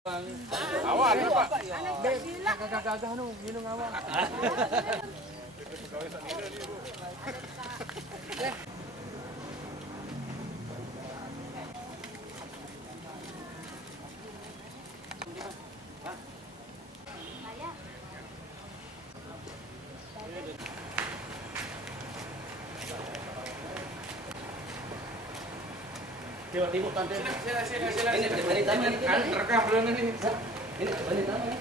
Awal Pak. Gagah-gagah nu minum awal. Tiba-tiba tante. Sila. Ini wanita mana? Kan rekam belum ini. Ini wanita mana?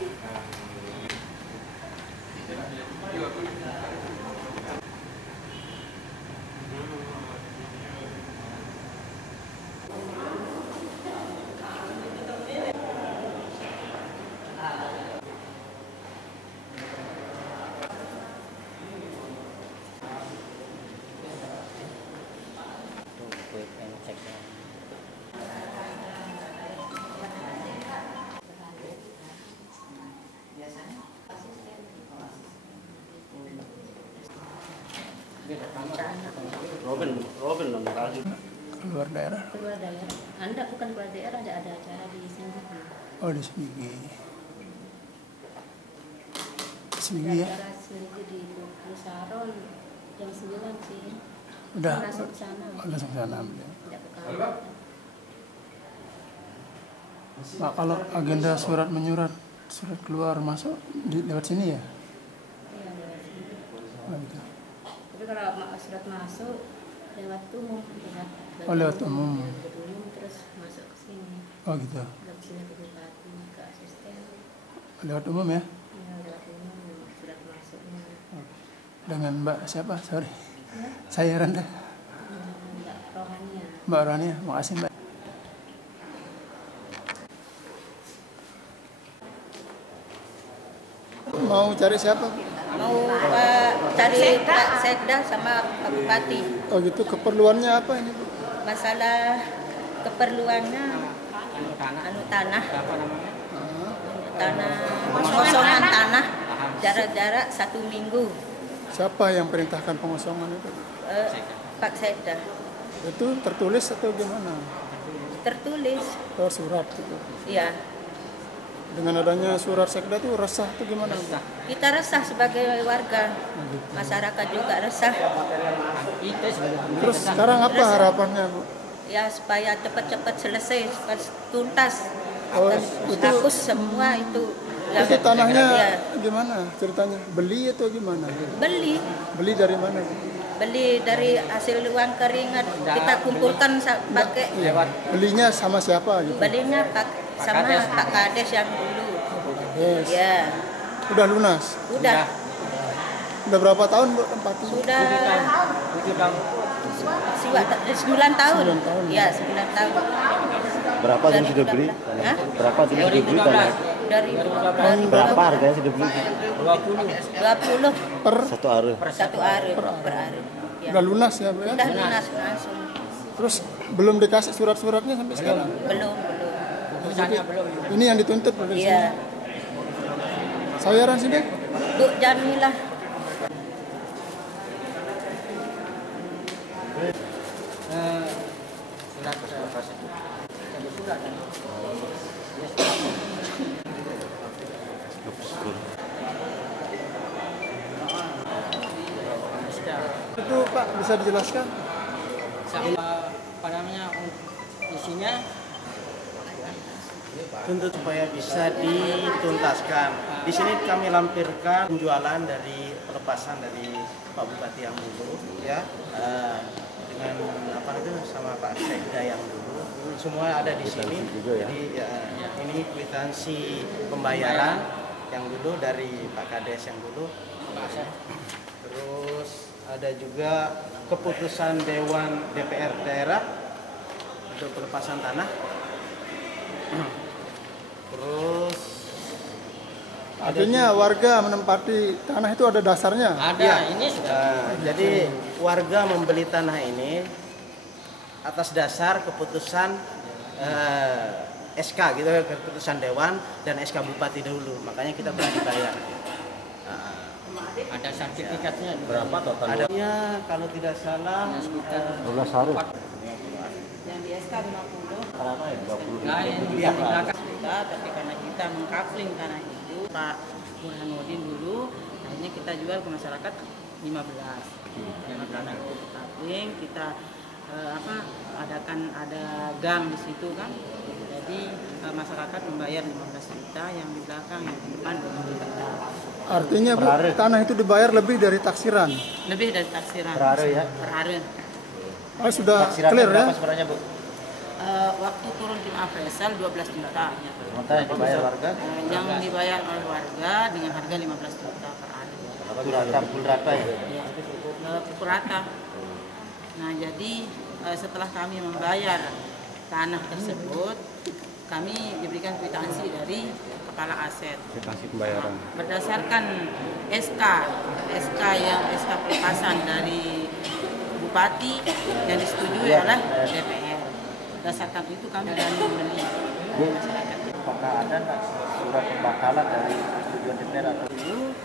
Robin nomor Keluar daerah. Keluar daerah. Anda bukan keluar daerah, ada acara di sini. Oh, di Semigi. Ada Semigi ya? acara seminggu di Saron jam 9 sih. Udah. Langsung ke sana. Langsung sana. Tidak ke kantor. Pak, kalau agenda surat menyurat, surat keluar masuk lewat sini ya? Iya, lewat sini. Oh, gitu. Tapi kalau surat masuk lewat umum, Oh, lewat umum. Lewat umum terus masuk ke sini. Oh, gitu. Lewat sini ke bupati, ke asisten. Lewat umum ya? Ya, lewat umum surat masuknya. Dengan Mbak siapa? Sorry. Ya, Saya Randa. Mbak Rohania. Mbak Rania, makasih Mbak. Mau cari siapa? Mau cari Pak Sekda sama Pak Bupati. Oh gitu, keperluannya apa ini Bu? Masalah keperluannya tanah, pengosongan tanah jarak-jarak 1 minggu. Siapa yang perintahkan pengosongan itu? Pak Sekda Itu tertulis atau gimana? tertulis, Atau surat gitu? ya. Dengan adanya surat sekda tuh resah tuh gimana? Bu? Kita resah sebagai warga, masyarakat juga resah. Terus sekarang apa harapannya Bu? Ya supaya cepat-cepat selesai, cepat tuntas. Oh, Hapus semua itu. Itu tanahnya Ya, gimana ceritanya? Beli atau gimana? beli. Beli dari mana? Bu? Beli dari hasil uang keringat kita kumpulkan pakai. Belinya sama siapa gitu? Belinya sama Pak Kades yang dulu. Yes. Ya, Udah lunas? udah Udah berapa tahun Bu tempatnya? sudah 9 tahun. 9 tahun. Ya, 9 tahun. Berapa yang sudah beli? Hah? Berapa yang sudah beli tanah? Dari Berapa harganya sudah beli? 20 Per? Satu are. satu hari per hari. Ya. Udah lunas ya Bu ya? Udah lunas langsung. Terus belum dikasih surat-suratnya sampai sekarang? Belum. Ini yang dituntut Bu dari Iya. sini. Sayaran sih deh. Bu Jamilah. Itu Pak bisa dijelaskan? Apa namanya isinya Tuntut supaya bisa dituntaskan. Di sini kami lampirkan penjualan dari pelepasan dari Pak Bupati yang dulu, ya, dengan apa itu sama Pak Sekda yang dulu. Semua ada di sini. Jadi ya, ini kwitansi pembayaran yang dulu dari Pak Kades yang dulu. Terus ada juga keputusan Dewan DPR daerah untuk pelepasan tanah. Terus Artinya warga menempati tanah itu ada dasarnya? ada ya, ini sudah jadi warga membeli tanah ini atas dasar keputusan SK gitu, keputusan Dewan dan SK Bupati dulu, makanya kita berani bayar. ada sertifikatnya. Berapa total? Adanya kalau tidak salah 12 hari. Yang di SK 50. Karena ya 20. Nah, yang di Iya. belakang Tapi karena kita mengkapling tanah itu, Pak Burhanuddin dulu, akhirnya kita jual ke masyarakat 15. Karena tanah itu kapling, kita ada gang di situ kan. Jadi masyarakat membayar 15 juta, yang di belakang, yang di depan 20 juta. Artinya Bu, tanah itu dibayar lebih dari taksiran? Lebih dari taksiran. Per are ya? Per are. Oh, sudah Taksirannya clear ya? berapa sebenarnya Bu? Waktu turun tim appraisal 12 juta. Sementara yang dibayar warga? Yang dibayar oleh warga dengan harga 15 juta per are. Pukul rata ya? Ya, pukul rata. Nah, jadi setelah kami membayar tanah tersebut, kami diberikan kwitansi dari kepala aset. Kwitansi pembayaran. Berdasarkan SK pelepasan dari Bupati yang disetujui oleh DPR. Berdasarkan itu kami berani membeli masyarakat. Apakah ada surat pembatalan dari tujuan DPR atau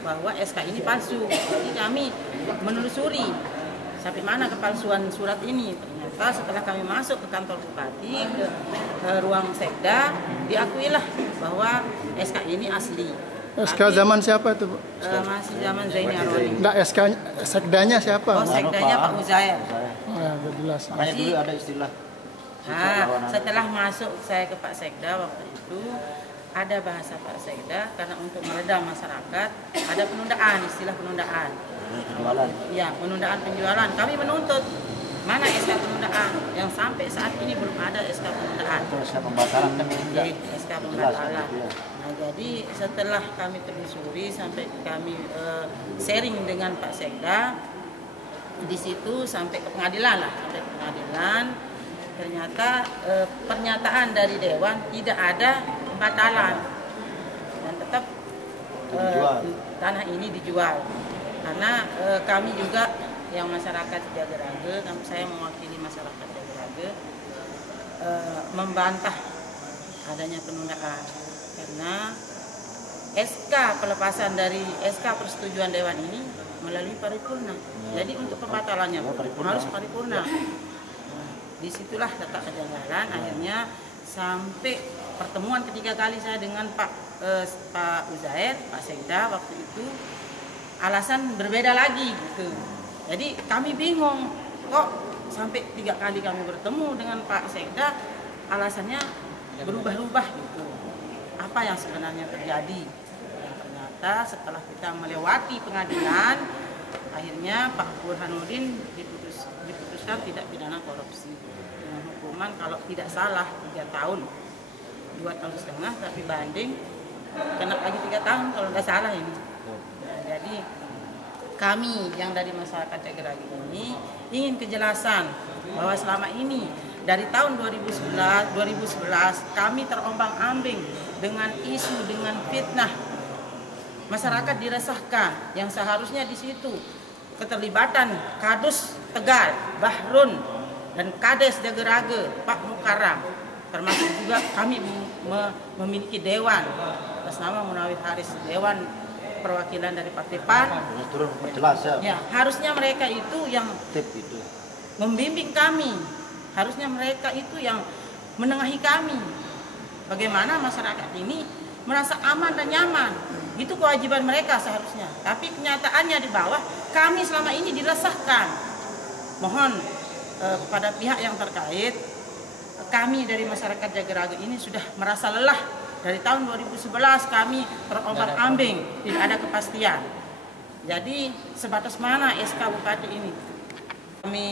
bahwa SK ini palsu? Jadi kami menelusuri sampai mana kepalsuan surat ini. Ternyata setelah kami masuk ke kantor Bupati, ke ruang Sekda, diakuilah bahwa SK ini asli. SK zaman siapa itu Bu? Masih zaman Zaini Aroni. Enggak, SK sekdanya siapa? Oh, sekdanya Pak Uzair. Oh, ya, udah jelas. makanya dulu ada istilah Setelah masuk saya ke Pak Sekda waktu itu, ada bahasa Pak Sekda, karena untuk meredam masyarakat, ada penundaan, istilah penundaan. penjualan. Ya, penundaan penjualan. Kami menuntut mana SK penundaan, yang sampai saat ini belum ada SK penundaan. Terus pembatalan kan tidak SK jelas pembatalan. gitu ya. Nah, jadi setelah kami telusuri sampai kami sharing dengan Pak Sekda, di situ sampai ke pengadilan lah, sampai ke pengadilan. Ternyata pernyataan dari Dewan tidak ada pembatalan dan tetap tanah ini dijual. Karena kami juga yang masyarakat Jagerage, saya mewakili masyarakat Jagerage, membantah adanya penundaan karena SK pelepasan dari SK persetujuan Dewan ini melalui paripurna. Jadi untuk pembatalannya harus paripurna. Disitulah letak kejanggalan. Akhirnya sampai pertemuan ketiga kali saya dengan Pak Uzair, Pak Sekda waktu itu, alasan berbeda lagi gitu. Jadi kami bingung kok sampai 3 kali kami bertemu dengan Pak Sekda, alasannya berubah-ubah gitu. Apa yang sebenarnya terjadi? Dan ternyata setelah kita melewati pengadilan, akhirnya Pak Burhanuddin diputuskan tidak pidana korupsi dengan hukuman kalau tidak salah 3 tahun, 2,5 tahun, tapi banding kena lagi 3 tahun kalau tidak salah ini. Nah, jadi kami yang dari masyarakat Jagerage ini ingin kejelasan bahwa selama ini dari tahun 2011 kami terombang-ambing dengan isu, dengan fitnah. Masyarakat diresahkan, yang seharusnya di situ keterlibatan Kadus Tegal, Bahrun, dan Kades Jagerage, Pak Mukarram. Termasuk juga kami memiliki dewan atas nama Munawir Haris, dewan perwakilan dari Partai PAN. Turun jelas ya. Ya, harusnya mereka itu yang Itu. membimbing kami. Harusnya mereka itu yang menengahi kami. Bagaimana masyarakat ini merasa aman dan nyaman. Itu kewajiban mereka seharusnya. Tapi kenyataannya di bawah, kami selama ini diresahkan. Mohon kepada pihak yang terkait, kami dari masyarakat Jagerage ini sudah merasa lelah. Dari tahun 2011 kami terombang-ambing, tidak ada kepastian. Jadi sebatas mana SK Bupati ini? Kami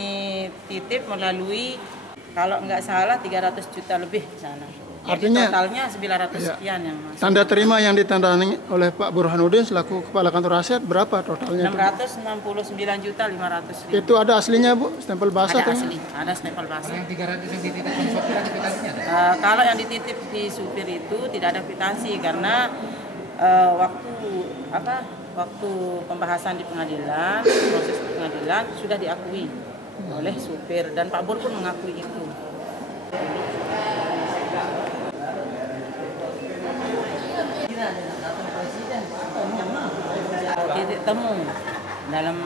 titip melalui, kalau nggak salah 300 juta lebih di sana. Artinya totalnya 900 sekian yang masuk. tanda terima yang ditandani oleh Pak Burhanuddin selaku Kepala Kantor Aset berapa totalnya? 669.500.000. Itu ada aslinya Bu, stempel basah Ada atau? asli, ada stempel basah. Yang 300 yang dititipkan sopir ada kwitansinya ada? Kalau yang dititip di supir itu tidak ada kwitansi karena waktu pembahasan di pengadilan, proses di pengadilan sudah diakui oleh supir dan Pak Bur pun mengakui itu. Titik temu dalam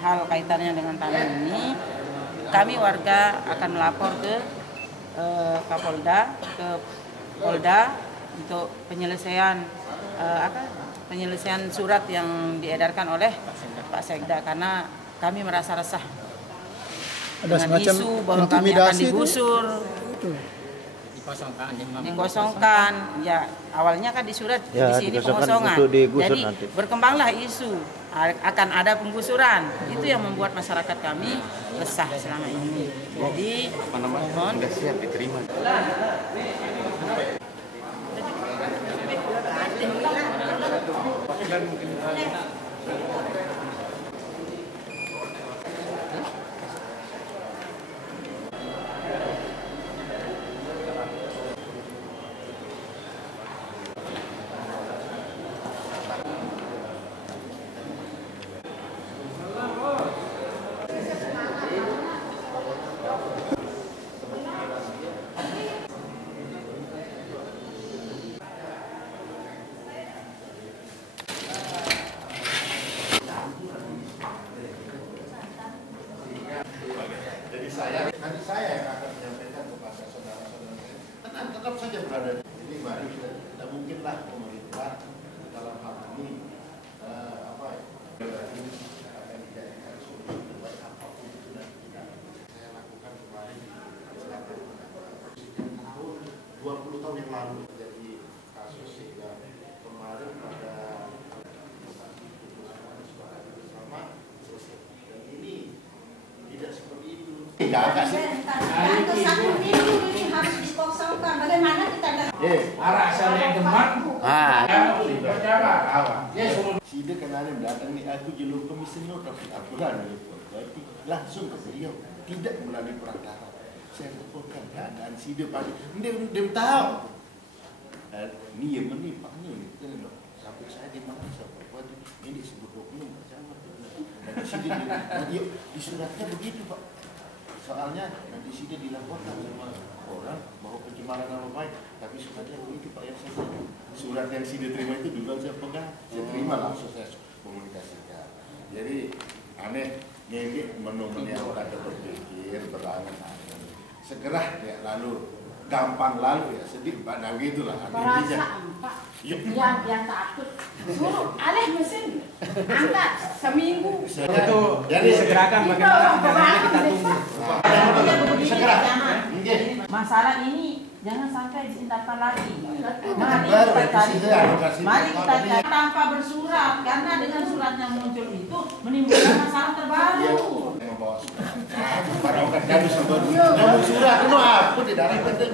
hal kaitannya dengan tanah ini, kami warga akan melapor ke Kapolda, ke Polda, untuk penyelesaian penyelesaian surat yang diedarkan oleh Pak Sekda, karena kami merasa resah dengan isu bahwa kami akan digusur, dikosongkan. Ya awalnya kan di surat di sini pengosongan, jadi nanti berkembanglah isu akan ada penggusuran. Itu yang membuat masyarakat kami resah selama ini. Jadi mohon sudah siap diterima. Nanti saya yang akan menyampaikan kepada saudara-saudara saya. Tetap saja berada di sini, mari tidak mungkinlah pemerintah dalam hal ini akan dijadikan solusi terbaik apapun itu dan tidak. Saya lakukan kemarin tahun 20 tahun yang lalu jadi kasus sehingga kemarin pada bersama dan ini tidak seperti itu. Enggak sih. Untuk 1 minggu ini harus dikosongkan. Bagaimana kita arah sana yang teman. Sida kemarin datang nih, aku jeluk komisioner tapi aturan berarti langsung ke beliau, tidak melalui perantara. Saya laporkan keadaan Sida pagi. Dia tahu. Ini yang menimpannya gitu. Sampai saya di mana sampai ini disebut oknum macam dan di suratnya begitu Pak. Soalnya nanti Sida dilaporkan sama orang bahwa pencemaran nama baik, tapi suratnya begitu Pak yang saya surat yang Sida terima itu duluan saya pegang, saya terima langsung saya komunikasikan. Jadi aneh, ini menu-menu yang ada berpikir berangan-angan, segera ya lalu gampang lalu ya sedih pada gitulah intinya. Yang takut suruh alih mesin angkat seminggu. Jadi segerakan bagaimana kita tunggu. Segera. Masalah ini jangan sampai diindahkan lagi. Mari kita cari tanpa bersurat, karena dengan surat yang muncul itu menimbulkan masalah terbaru. Namun surat itu aku tidak ada penting.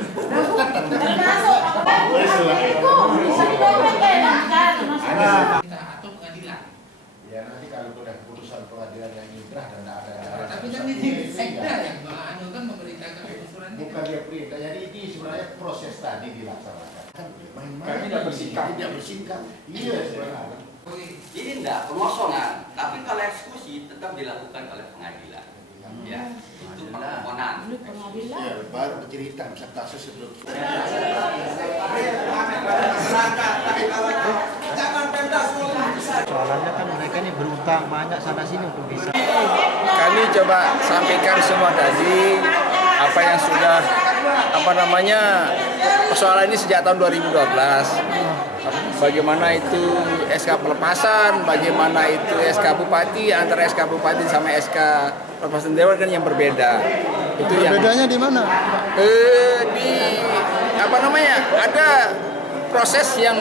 Termasuk itu bisa didobrak Atau pengadilan. Ya nanti kalau sudah keputusan pengadilan yang inkrah dan tidak ada. Tapi kan ini Sekda yang kan memerintahkan usulan. Bukan dia perintah. Jadi ini sebenarnya proses tadi dilaksanakan. Kami tidak bersikap. Tidak bersikap. Iya sebenarnya. Ini enggak pengosongan, tapi kalau eksekusi tetap dilakukan oleh pengadilan. Ya, itu permohonan. Ya, baru cerita bisa kasus sebelum. Soalnya kan mereka ini berutang banyak sana sini untuk bisa. Kami coba sampaikan semua tadi apa yang sudah persoalan ini sejak tahun 2012. Bagaimana itu SK pelepasan, bagaimana itu SK Bupati, antara SK Bupati sama SK pelepasan Dewan kan yang berbeda. Itu yang bedanya di mana? Ada proses yang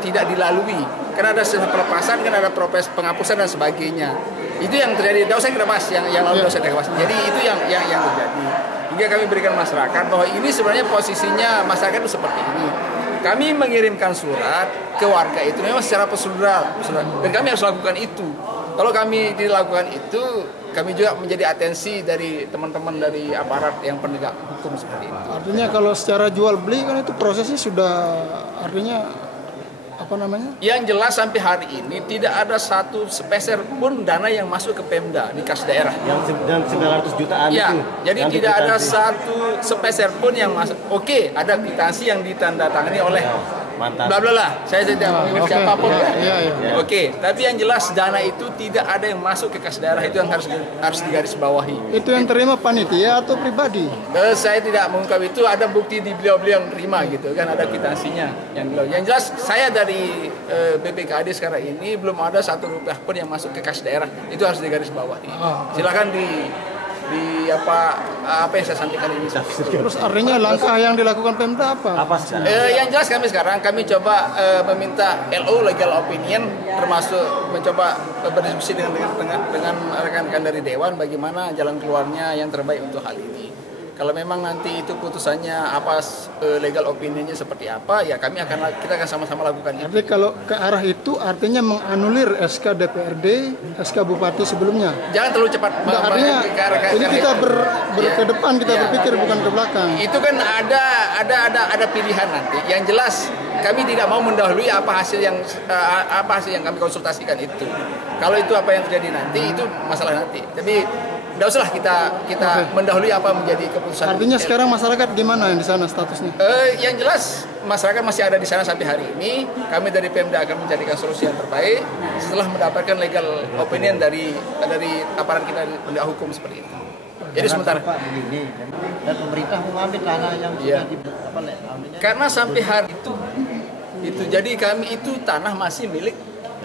tidak dilalui. Karena ada pelepasan, kan ada proses penghapusan dan sebagainya. Itu yang terjadi. Tidak usah kita bahas yang lalu, tidak usah kita bahas. Jadi itu yang terjadi. Hingga kami berikan masyarakat bahwa ini sebenarnya posisinya masyarakat itu seperti ini. Kami mengirimkan surat ke warga itu memang secara prosedural dan kami harus lakukan itu. Kalau kami tidak lakukan itu, kami juga menjadi atensi dari teman-teman dari aparat yang penegak hukum seperti itu. Artinya kalau secara jual beli kan itu prosesnya sudah artinya Yang jelas sampai hari ini tidak ada satu sepeser pun dana yang masuk ke Pemda di kas daerah. Yang 900 jutaan ya, itu. Jadi tidak ada satu sepeser pun yang masuk. Oke, ada kwitansi yang ditandatangani oleh Mantan. bla bla lah. Saya tidak mengingat siapapun. Iya. Tapi yang jelas dana itu tidak ada yang masuk ke kas daerah, itu yang harus digarisbawahi. Itu yang terima panitia atau pribadi? Saya tidak mengungkap itu, ada bukti di beliau yang terima gitu kan, ada kwitansinya yang beliau. Yang jelas saya dari BPKAD sekarang ini belum ada 1 rupiah pun yang masuk ke kas daerah, itu harus digarisbawahi. Silakan di apa yang saya sampaikan ini. Terus artinya langkah yang dilakukan Pemda apa? Yang jelas kami coba meminta LO legal opinion, termasuk mencoba berdiskusi dengan rekan-rekan dari Dewan bagaimana jalan keluarnya yang terbaik untuk hal ini. Kalau memang nanti itu putusannya apa, legal opinionnya seperti apa, ya kita akan sama-sama lakukan itu. Jadi kalau ke arah itu artinya menganulir SK DPRD, SK Bupati sebelumnya. Jangan terlalu cepat. Artinya ini kita ke depan, kita berpikir bukan ke belakang. Itu kan ada pilihan nanti. Yang jelas kami tidak mau mendahului apa hasil yang kami konsultasikan itu. Kalau itu apa yang terjadi nanti itu masalah nanti. Tapi tidak usahlah kita mendahului apa menjadi keputusan. Artinya sekarang masyarakat gimana yang di sana statusnya? Yang jelas masyarakat masih ada di sana sampai hari ini. Kami dari Pemda akan mencarikan solusi yang terbaik setelah mendapatkan legal opinion dari aparat kita di penegak hukum seperti itu. Jadi sementara dan pemerintah mengambil tanah yang sudah karena sampai hari itu jadi kami itu tanah masih milik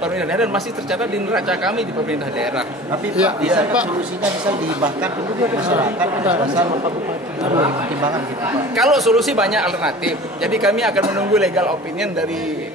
pemerintah daerah dan masih tercatat di neraca kami di pemerintah daerah. Tapi Pak, solusinya bisa dihibahkan dulu ke masyarakat berdasar Bapak Bupati. Pertimbangan gitu Pak. Kalau solusi banyak alternatif. Jadi kami akan menunggu legal opinion dari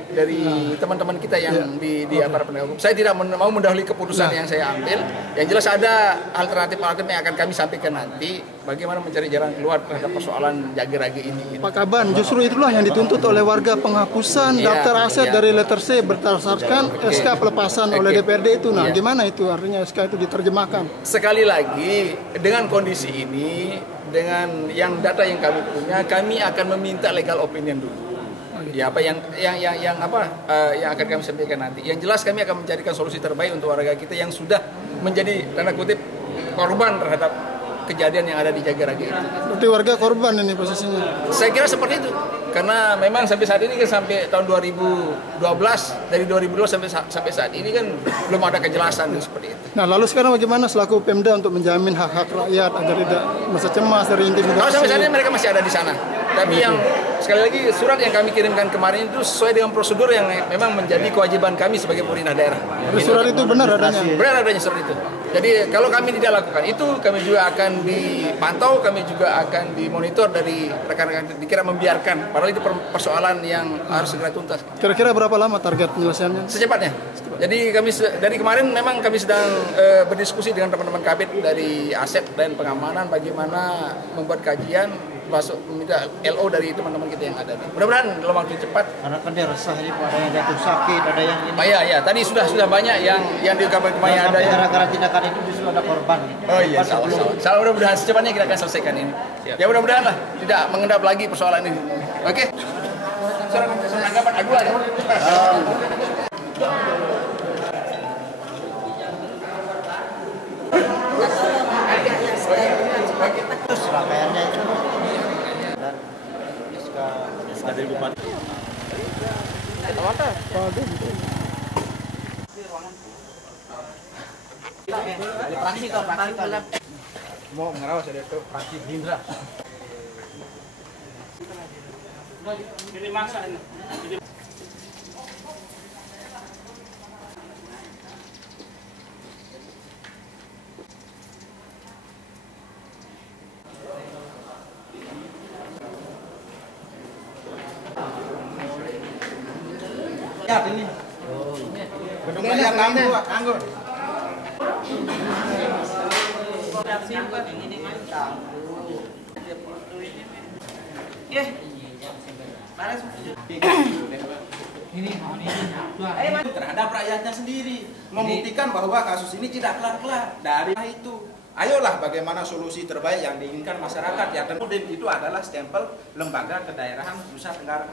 teman-teman kita yang di aparat penegak hukum. Saya tidak mau mendahului keputusan yang saya ambil. Yang jelas ada alternatif yang akan kami sampaikan nanti. Bagaimana mencari jalan keluar terhadap persoalan jagi-ragi ini. Pak Kaban, justru itulah yang dituntut oleh warga, penghapusan daftar aset dari letter C berdasarkan SK pelepasan oleh DPRD itu. Nah, gimana itu artinya SK itu diterjemahkan? Sekali lagi, dengan kondisi ini, dengan yang data yang kami punya, kami akan meminta legal opinion dulu. Ya, apa yang akan kami sampaikan nanti. Yang jelas kami akan mencarikan solusi terbaik untuk warga kita yang sudah menjadi tanda kutip korban terhadap kejadian yang ada di Jagaragi itu. Berarti warga korban ini posisinya? Saya kira seperti itu. Karena memang sampai saat ini kan sampai tahun 2012, dari 2012 sampai saat ini kan belum ada kejelasan seperti itu. Nah, lalu sekarang bagaimana selaku Pemda untuk menjamin hak-hak rakyat agar tidak merasa cemas dari intimidasi? Kalau sampai saat ini mereka masih ada di sana. Tapi yang sekali lagi surat yang kami kirimkan kemarin itu sesuai dengan prosedur yang memang menjadi kewajiban kami sebagai pemerintah daerah. Surat itu benar adanya? Benar adanya surat itu. Jadi kalau kami tidak lakukan itu, kami juga akan dipantau, kami juga akan dimonitor dari rekan-rekan dikira membiarkan. Padahal itu persoalan yang harus segera tuntas. Kira-kira berapa lama target penyelesaiannya? Secepatnya. Jadi kami dari kemarin memang kami sedang berdiskusi dengan teman-teman Kabit dari aset dan pengamanan bagaimana membuat kajian, masuk meminta LO dari teman-teman kita yang ada. Mudah-mudahan dalam waktu cepat. Karena kan dia resah ini, ada yang jatuh sakit, ada yang ini. Iya. Tadi sudah banyak yang diungkapkan kemarin ada. Gara-gara tindakan itu justru ada korban. Oh iya, salah. Mudah-mudahan secepatnya kita akan selesaikan ini. Ya mudah-mudahan lah tidak mengendap lagi persoalan ini. Oke. Tanggapan Agu aja. Terus rangkaiannya itu dan SK dari Bupati. Mau ngerawas ada itu praksi Gerindra. Ini masa ini. Ya, ini. Gedung yang anggur. Terhadap rakyatnya sendiri, membuktikan bahwa kasus ini tidak kelar-kelar. Dari itu, ayolah bagaimana solusi terbaik yang diinginkan masyarakat. Ya tentu itu adalah stempel lembaga kedaerahan Nusa Tenggara.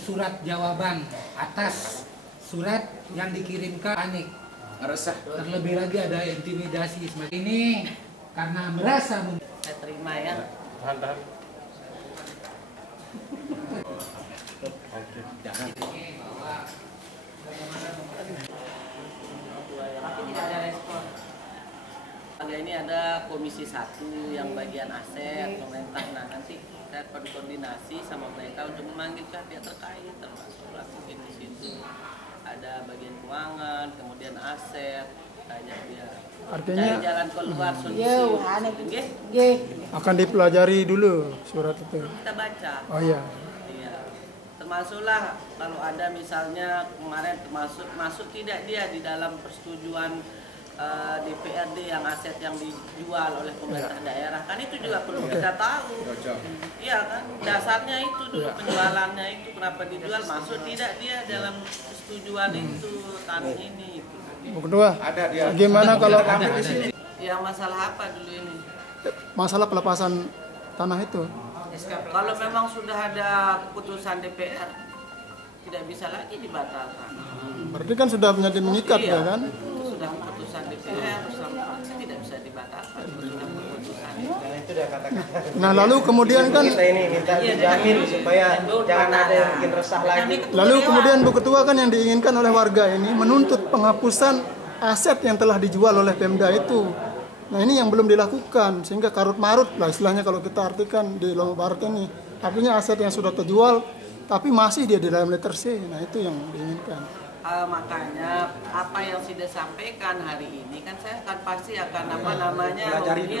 Surat jawaban atas surat yang dikirimkan Anik. Resah. Terlebih lagi ada intimidasi semakin ini karena merasa saya terima ya. Tahan. Jangan. Tapi tidak ada respon. Ini ada komisi 1 yang bagian aset pemerintah. Nah, nanti saya koordinasi sama mereka untuk memanggil pihak terkait, termasuk mungkin di situ ada bagian keuangan, kemudian aset, tanya dia. Artinya cari jalan keluar solusi. Akan dipelajari dulu surat itu. Kita baca. Oh iya. Termasuklah kalau ada misalnya kemarin masuk tidak dia di dalam persetujuan DPRD yang aset yang dijual oleh pemerintah daerah, kan itu juga perlu kita tahu. Iya kan, dasarnya itu dulu penjualannya itu kenapa dijual, masuk tidak dia dalam persetujuan itu tanah ini. Bu Ketua, gimana kalau yang masalah apa dulu ini? Masalah pelepasan tanah itu. Kalau memang sudah ada keputusan DPR, tidak bisa lagi dibatalkan. Berarti kan sudah menjadi mengikat ya kan? Sudah keputusan DPR, tidak bisa dibatalkan. Sudah keputusan. Itu dia katakan. Nah lalu kemudian kan kita ini minta dijamin supaya jangan ada yang bikin resah lagi. Lalu kemudian Bu Ketua kan yang diinginkan oleh warga ini menuntut penghapusan aset yang telah dijual oleh Pemda itu. Nah ini yang belum dilakukan sehingga karut-marut lah istilahnya kalau kita artikan di Lombok Barat ini. Artinya aset yang sudah terjual tapi masih dia di dalam letter C. Nah itu yang diinginkan. Makanya apa yang sudah sampaikan hari ini kan saya akan pasti akan pelajari dulu.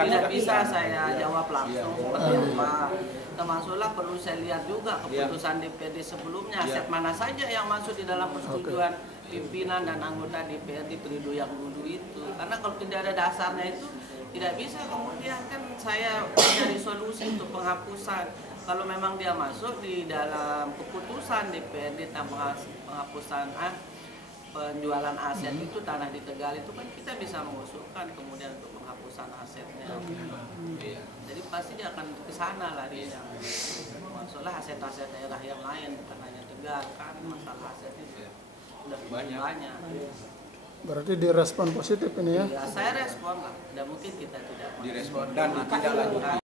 Tidak bisa saya jawab langsung seperti apa. Termasuklah perlu saya lihat juga keputusan DPRD sebelumnya aset mana saja yang masuk di dalam persetujuan pimpinan dan anggota DPRD periode yang dulu itu. Karena kalau tidak ada dasarnya itu tidak bisa kemudian kan saya mencari solusi untuk penghapusan. Kalau memang dia masuk di dalam keputusan DPRD tentang penghapusan penjualan aset itu tanah di Tegal itu kan kita bisa mengusulkan kemudian untuk penghapusan asetnya. Jadi pasti dia akan ke sana larinya. Maksudnya aset-aset daerah yang lain bukan hanya Tegal kan masalah aset itu sudah banyak. Berarti direspon positif ini ya? Ya saya respon lah. Tidak mungkin kita tidak direspon dan tidak lanjut.